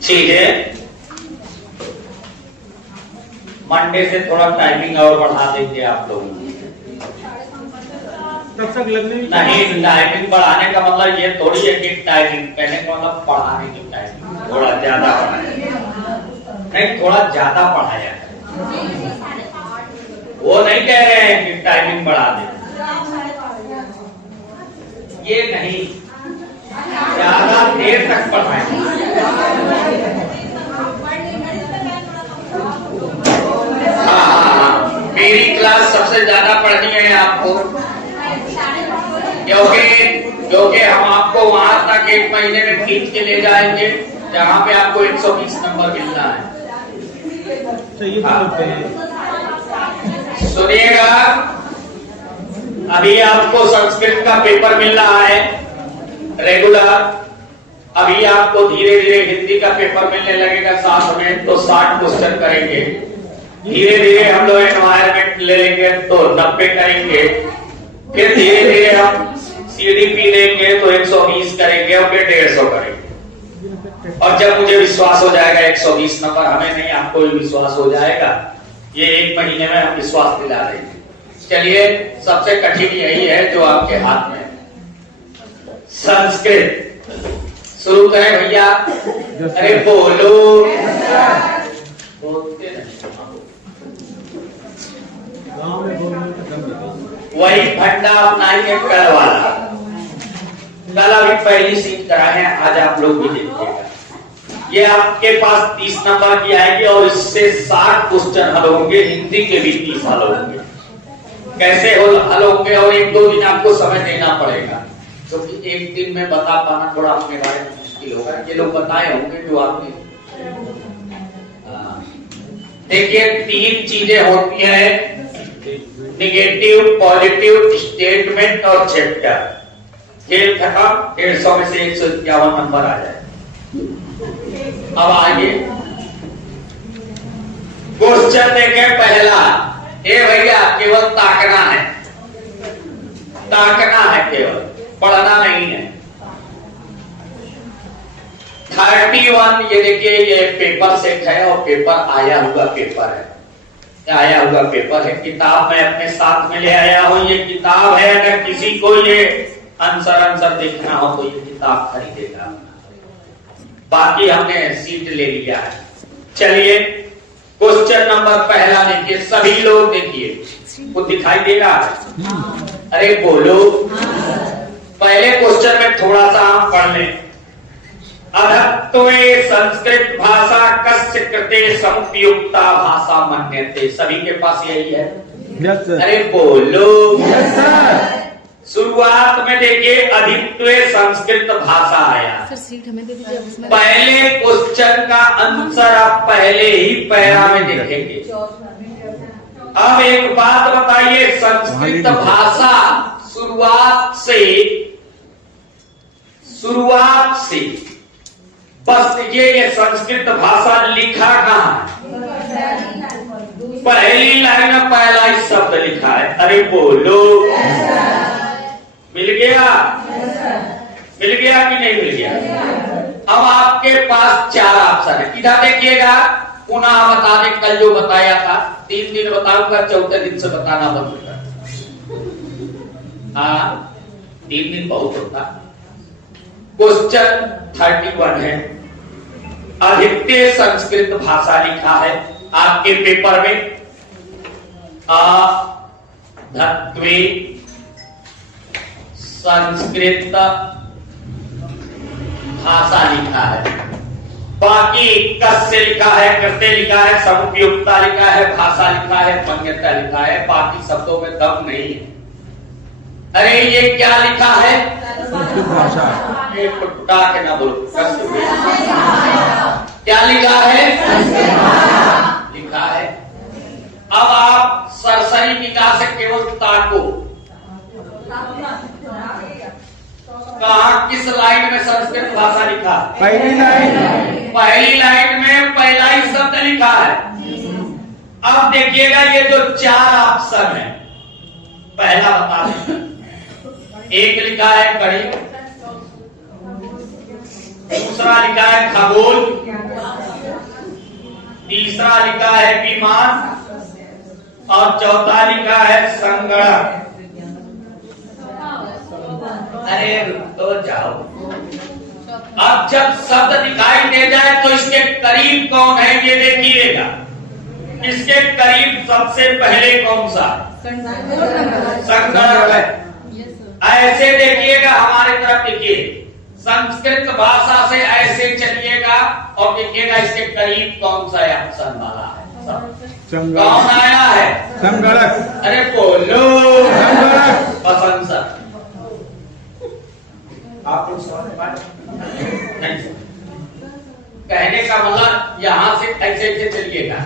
चीजें मंडे से थोड़ा टाइमिंग और बढ़ा देंगे आप लोग। तब तक लगने नहीं, टाइमिंग बढ़ाने का मतलब ये थोड़ी है कि टाइमिंग कहने का मतलब पढ़ाने की टाइमिंग थोड़ा ज्यादा पढ़ाया, नहीं थोड़ा ज्यादा पढ़ाया है। वो नहीं कह रहे हैं कि टाइमिंग बढ़ा दे, ये नहीं, ज्यादा देर तक पढ़ाएं। हाँ, मेरी क्लास सबसे ज्यादा पढ़नी है आपको, क्योंकि हम आपको वहां तक 1 महीने में खींच के ले जाएंगे जहाँ पे आपको 120 नंबर मिलना है। सुनिएगा, अभी आपको संस्कृत का पेपर मिल रहा है रेगुलर, अभी आपको धीरे धीरे हिंदी का पेपर मिलने लगेगा साथ में, तो 60 क्वेश्चन करेंगे। धीरे धीरे हम लोग एनवायरमेंट ले लेंगे तो 90 करेंगे, फिर धीरे धीरे हम CDP लेंगे तो 120 करेंगे और फिर 150 करेंगे। और जब मुझे विश्वास हो जाएगा 120 नंबर, हमें नहीं आपको भी विश्वास हो जाएगा, ये 1 महीने में हम विश्वास दिला देंगे। चलिए, सबसे कठिन यही है जो आपके हाथ में, संस्कृत। शुरू करें भैया। अरे बोलो, बोलते नहीं, वही फंडा अपनाइए कल वाला। कल अभी पहली सीट कराए हैं, आज आप लोग भी देखिएगा। ये आपके पास 30 नंबर की आएगी और इससे 60 क्वेश्चन हल होंगे, हिंदी के भी 30 हल होंगे। कैसे हल होंगे, और 1-2 दिन आपको समय देना पड़ेगा, क्योंकि तो 1 दिन में बता पाना थोड़ा अपने बारे में मुश्किल होगा। ये लोग बताए होंगे जो आपने। देखिए, 3 चीजें होती है, निगेटिव, पॉजिटिव, स्टेटमेंट और चैप्टर। खेल खत्म, 150 में से 151 नंबर आ जाए। अब आगे क्वेश्चन देखें पहला। ए भैया, केवल ताकना है, ताकना है, केवल पढ़ना नहीं है। 31, ये देखिए, ये पेपर सेट है और पेपर आया हुआ पेपर है, आया हुआ पेपर है। किताब मैं अपने साथ में ले आया हूं, ये किताब है। अगर किसी को ये आंसर देखना हो तो ये किताब खरीदेगा। बाकी हमने सीट ले लिया है। चलिए, क्वेश्चन नंबर पहला देखिए, सभी लोग देखिए, वो दिखाई देगा। अरे बोलो। पहले क्वेश्चन में थोड़ा सा हम पढ़ लें। अधत्वे संस्कृत भाषा कस्य कृते समुपयुक्ता भाषा मन्यते। सभी के पास यही है। yes, अरे बोलो। yes, शुरुआत में देखिए, अधित्वे संस्कृत भाषा आया। सर सीट हमें दे दीजिए उसमें। पहले क्वेश्चन का आंसर आप पहले ही पैरा में देखेंगे। अब एक बात बताइए, संस्कृत भाषा शुरुआत से बस ये संस्कृत भाषा लिखा कहाँ है? पहली लाइन में पहला ही शब्द लिखा है। अरे बोलो। मिल गया? मिल गया कि नहीं मिल गया? अब आपके पास 4 ऑप्शन है। इधर देखिएगा, पुनः बता दे, कल जो बताया था 3 दिन बताऊंगा, 4थे दिन से बताना बंद कर। हाँ, 3 दिन बहुत होता। क्वेश्चन 31 है, अधित्य संस्कृत भाषा लिखा है आपके पेपर में। अधत्वे संस्कृत भाषा लिखा है। बाकी कस्य लिखा है, कृत्य लिखा है, समुपयुक्ता लिखा है, भाषा लिखा है, मन्यता लिखा है। बाकी शब्दों में दम नहीं है। अरे ये क्या लिखा है? भाषा। कुत्ता के ना बोलो, क्या लिखा है? लिखा है। अब आप सरसरी विकास से केवल ताको, कहा किस लाइन में संस्कृत भाषा लिखा? पहली लाइन। पहली लाइन में पहला ही शब्द लिखा है। अब देखिएगा, ये जो 4 ऑप्शन है, पहला बता दें। एक लिखा है कड़ी, दूसरा लिखा है खगोल, तीसरा लिखा है विमान और चौथा लिखा है संगणक। अरे तो जाओ, अब जब शब्द दिखाई दे जाए तो इसके करीब कौन है ये देखिएगा। इसके करीब सबसे पहले कौन सा? संगणक है। ऐसे देखिएगा, हमारे तरफ देखिए, संस्कृत भाषा से ऐसे चलिएगा और देखिएगा इसके करीब कौन सा ऑप्शन वाला है। कौन आया है? संगणक। अरे बोलो संगणक। पसंद सर आप लोग समझ पाए? कहने का मतलब यहां से ऐसे ऐसे चलिएगा,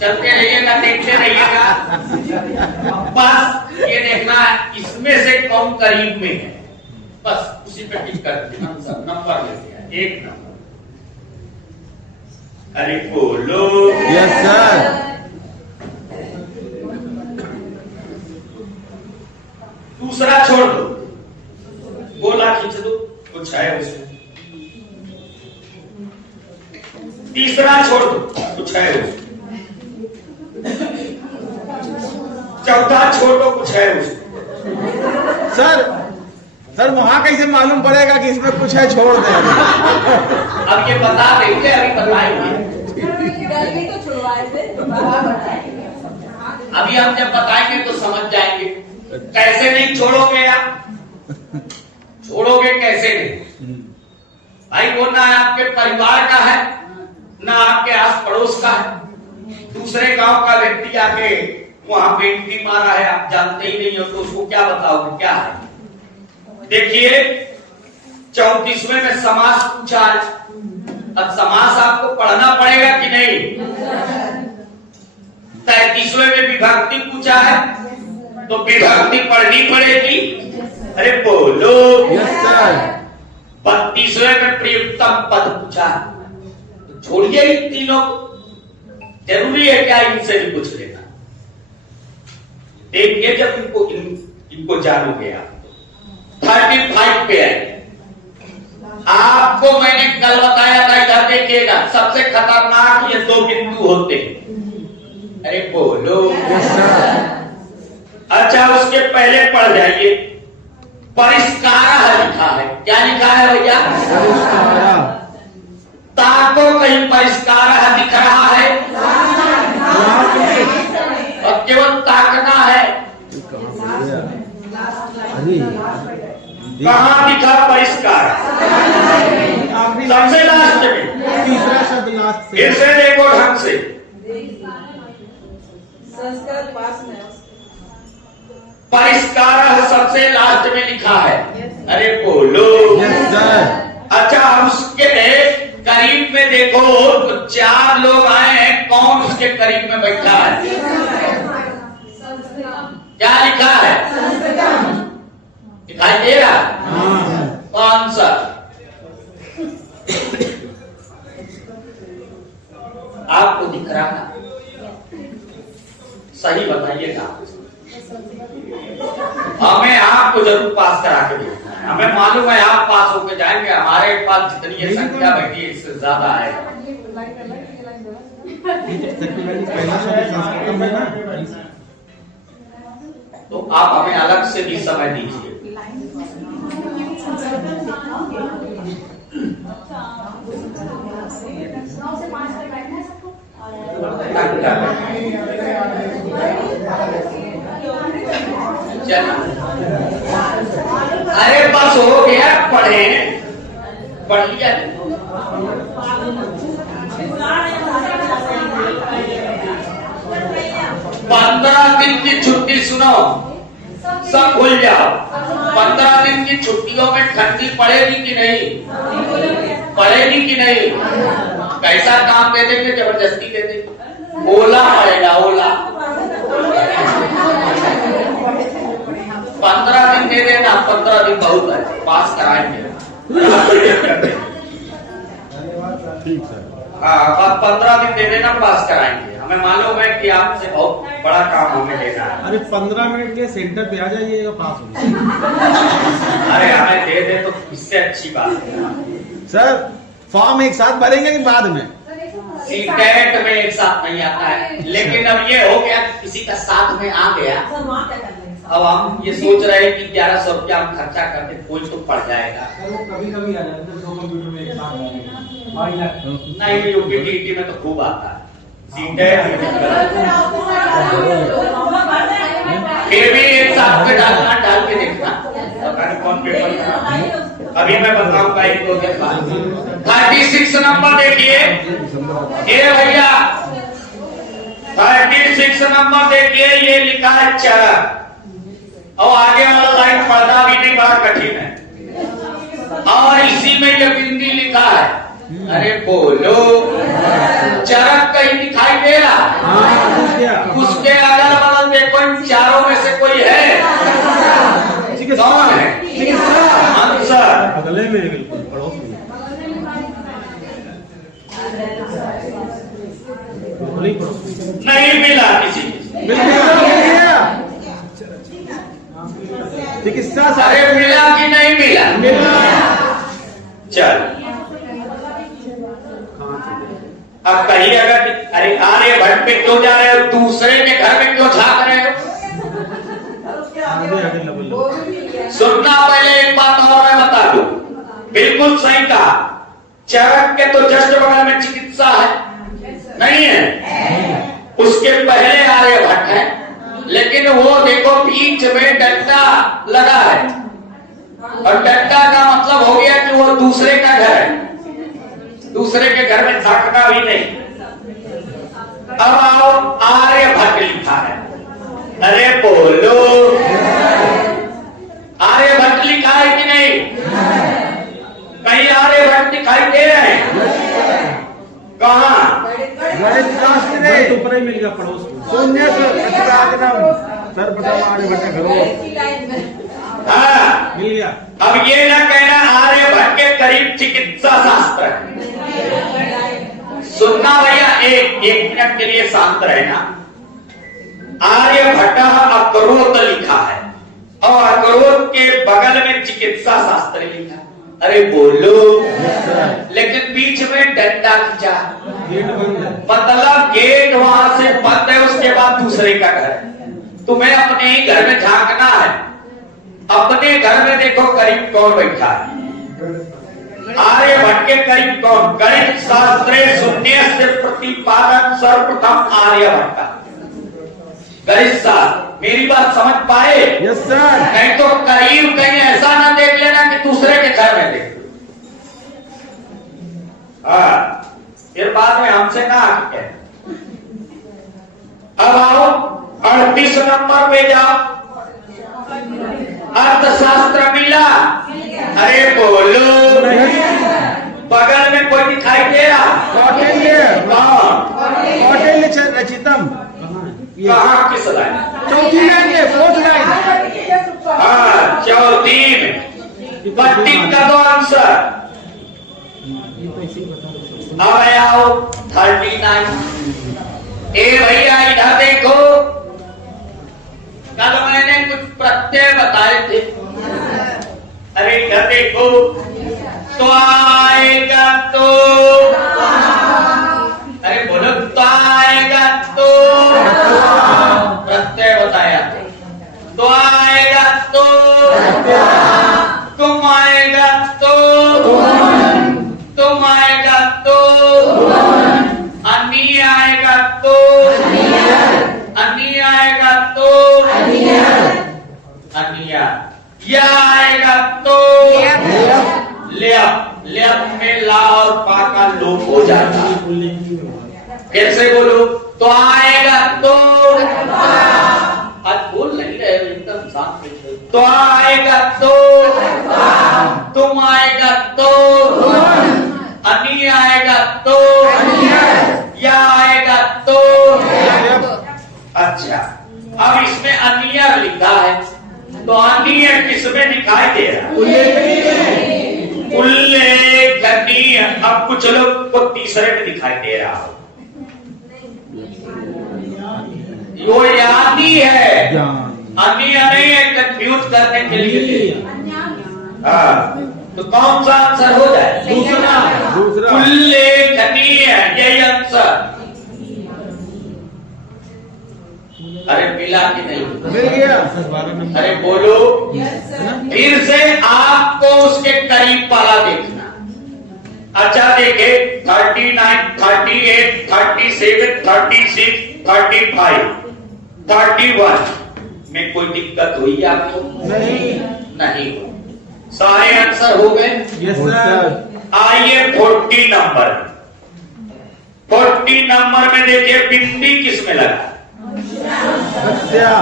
चलते रहिएगा, देखते रहिएगा, बस ये देखना है इसमें से कौन करीब में है, बस उसी पे टिक कर नंबर ले दिया, 1 नंबर। अरे बोलो यस सर। दूसरा छोड़ दो, गोला खींच दो, कुछ है उसमें। तीसरा छोड़ दो, कुछ है उसमें। चौथा छोड़ दो, कुछ है उसमें। सर वहां कैसे मालूम पड़ेगा कि इसमें कुछ है, छोड़ दे। अब ये बता देंगे, अभी बताएंगे। अभी हम जब बताएंगे तो समझ जाएंगे। कैसे नहीं छोड़ोगे आप? छोड़ोगे कैसे नहीं भाई? वो ना आपके परिवार का है, ना आपके आस पड़ोस का है। दूसरे गांव का व्यक्ति आके वहां बेंटी मारा है, आप जानते ही नहीं हो, तो उसको क्या बताओगे क्या है? देखिए 34वें में समास पूछा है। अब समास आपको पढ़ना पड़ेगा कि नहीं? 33वें में विभक्ति पूछा है, तो विभक्ति पढ़नी पड़ेगी। अरे बोलो यस सर। 32वें में प्रयुक्तम पद पूछा है, तो छोड़िए इन तीनों, जरूरी है क्या इनसे भी पूछ लेना? देखिए जब इनको जानोगे आप 35 पे है। आपको मैंने कल बताया था, इधर देखिएगा, सबसे खतरनाक ये 2 बिंदु होते हैं। अरे बोलो यस सर। अच्छा, उसके पहले पढ़ जाइए, परिष्कार लिखा है। क्या लिखा है भैया? ताको कहीं परिष्कार दिख रहा है और केवल ताकना है। कहाँ दिखा परिष्कार? सबसे लास्ट में, तीसरा शब्द लास्ट से। फिर से देखो ढंग से, परिष्कार सबसे लास्ट में लिखा है। अरे बोलो यस सर। अच्छा, उसके करीब में देखो तो 4 लोग आए हैं, कौन उसके करीब में बैठा है? क्या लिखा है? दिखाई दे रहा? कौन सा? आपको दिख रहा? सही बताइएगा। हमें आपको जरूर पास करा के देना है। हमें मालूम है आप पास होकर जाएंगे, हमारे पास जितनी ये संख्या बैठी है इससे ज्यादा है। तो आप हमें अलग से भी समय दीजिए। अरे बस हो गया, पढ़े पढ़ लिया। 15 दिन की छुट्टी, सुनो सब भूल जाओ। 15 दिन की छुट्टियों में ठंडी पड़ेगी कि नहीं? पड़ेगी कि नहीं? कैसा काम दे देंगे? जबरदस्ती दे देंगे। ओला पड़ेगा, ओला। 15 दिन दे देना, 15 दिन बहुत है, पास कराएंगे। ठीक सर। हाँ, 15 दिन दे देना, पास कराएंगे। हमें मालूम है कि आपसे बहुत बड़ा काम हमें लेना है। अरे 15 मिनट के सेंटर पे आ जाइएगा, पास हो। अरे हमें दे दे तो इससे अच्छी बात है। सर फॉर्म एक साथ भरेंगे कि बाद में? सीटेट में एक साथ नहीं आता है, लेकिन अब ये हो गया किसी का साथ में आ गया। अब हम ये सोच रहे हैं कि 1100 रुपया हम खर्चा करके कोई तो पड़ जाएगा। कभी कभी आ जाता है, 2 कंप्यूटर में एक साथ नहीं, यूपीटी में तो खूब आता है। सीटेट फिर भी एक साथ में डाल के देखना, पता नहीं कौन पेपर। अभी मैं बताऊंगा 1-2 दिन बाद। 36 नंबर देखिए, ये भैया 36 नंबर देखिए, ये लिखा है चरक, और आगे वाला लाइन पढ़ना भी नहीं, बड़ा कठिन है। और इसी में ये बिंदी लिखा है, अरे बोलो, चरक कहीं दिखाई दे रहा? उसके अगल बगल देखो, इन चारों में से कोई है? कौन है आंसर? अगले में बिल्कुल पड़ोस में नहीं मिला किसी। चिकित्सा अरे मिला कि नहीं मिला? चल अब कहीं अगर अरे आर्यभट्ट पे क्यों जा रहे हो, दूसरे के घर में क्यों झांक रहे हो? सुनना, पहले एक बात और मैं बता दूं, बिल्कुल सही कहा, चरक के तो जस्ट बगल में चिकित्सा है, नहीं है? उसके पहले आर्यभट्ट है, लेकिन वो देखो बीच में डंडा लगा है, और डंडा का मतलब हो गया कि वो दूसरे का घर है, दूसरे के घर में झांकना भी नहीं। अब आओ, आर्यभट्ट लिखा है, अरे बोलो, आर्यभट्ट लिखा है कि नहीं? कहीं आर्यभट्ट दिखाई दे रहे हैं? कहाँ? ऊपर ही मिल गया पड़ोस में। हाँ, मिल गया। अब ये ना कहना आर्यभट्ट के करीब चिकित्सा शास्त्र है। सुनना भैया, एक मिनट के लिए शांत रहना। आर्यभट्ट अकरोत लिखा है, और अकरोत के बगल में चिकित्सा शास्त्र लिखा। अरे बोलो, लेकिन बीच में डंडा खींचा, मतलब गेट वहां से बंद है, उसके बाद दूसरे का घर है। तुम्हें अपने ही घर में झांकना है। अपने घर में देखो करीब कौन बैठा है? आर्यभट्ट के करीब कौन? गणित शास्त्रे शून्य से प्रतिपादन सर्वप्रथम आर्यभट्ट। गणित शास्त्र, मेरी बात समझ पाए? Yes sir. नहीं तो करीब कहीं ऐसा ना देख लेना कि दूसरे के घर में देख। हाँ, फिर बाद में हमसे ना आके। अब आओ 38 नंबर पे जाओ, अर्थशास्त्र मिला? अरे बोलो, बगल में कोई दिखाई दे रहा? कौटिल्य रचितम। कहाँ किस लाइन? चौथी लाइन है, 4th लाइन। हाँ, चौथी में बत्ती का दो आंसर। अब आओ 39। ए भैया इधर देखो, कल मैंने कुछ प्रत्यय बताए थे। अरे इधर देखो, तो आएगा तो, अरे बोलो, तो आएगा तो, प्रत्यय बताया, तो आएगा तो, तुम आएगा तो, तुम आएगा तो, अन्य आएगा तो, अन्य आएगा तो, अन्य, या आएगा तो, लेप में ला और पा का लोप हो जाता। फिर से बोलो, तो आएगा तो, आज बोल नहीं रहे एकदम शांत। तो आएगा तो, तुम आएगा तो, अन्य आएगा तो, या आएगा तो। अच्छा, अब इसमें अन्य लिखा है, तो अन्य किसमें दिखाई दे रहा? उल्लेखनीय। अब कुछ लोग को तीसरे में दिखाई दे रहा हो, यो यानी है, अन्य नहीं है, कंफ्यूज करने के लिए। हाँ, तो कौन सा आंसर हो जाए? अरे मिला कि नहीं? मिल गया। अरे बोलो। फिर से आपको उसके करीब वाला देखना। अच्छा देखे 39, 38, 37, 36, 35, 31 में कोई दिक्कत हुई आपको? नहीं हुई। सारे आंसर हो गए? Yes sir. आइए 40 नंबर। 40 नंबर में देखिए बिंदी किस में लगा?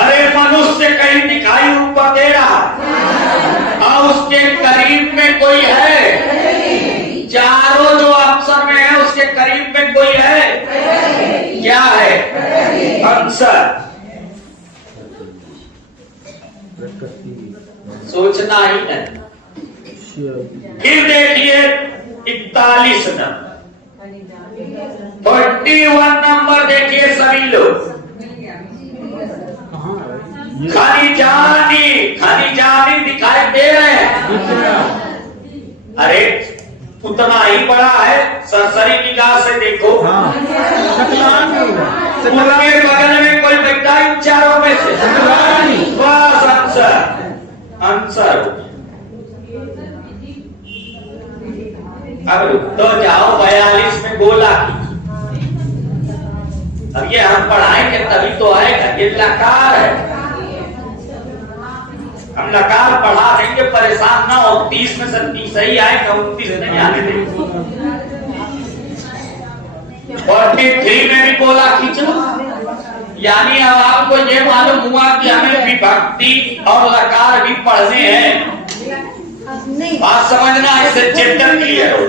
अरे मनुष्य कहीं दिखाई ऊपर दे रहा और उसके करीब में कोई है? चारों जो ऑप्शन में है उसके करीब में कोई है? क्या है आंसर? सोचना ही नहीं। फिर देखिए 41 नंबर। 41 नंबर देखिए सभी लोग। खाली जानी दिखाई दे रहे हैं। अरे उतना ही बड़ा है, सरसरी निगाह से देखो। उनके बगल में कोई बैठा इन चारों में से? बस आंसर। अब तो जाओ 42 में गोला की। अब ये हम पढ़ाएंगे तभी तो आएगा। ये लकार है, हम लकार पढ़ा देंगे, परेशान ना हो। 30 में से 30 ही आएगा, 29 नहीं आने देंगे। 43 में भी गोला खींचो। यानी अब आपको ये मालूम हुआ कि हमें विभक्ति और लकार भी पढ़ने हैं। बात समझना, इससे चैप्टर क्लियर हो।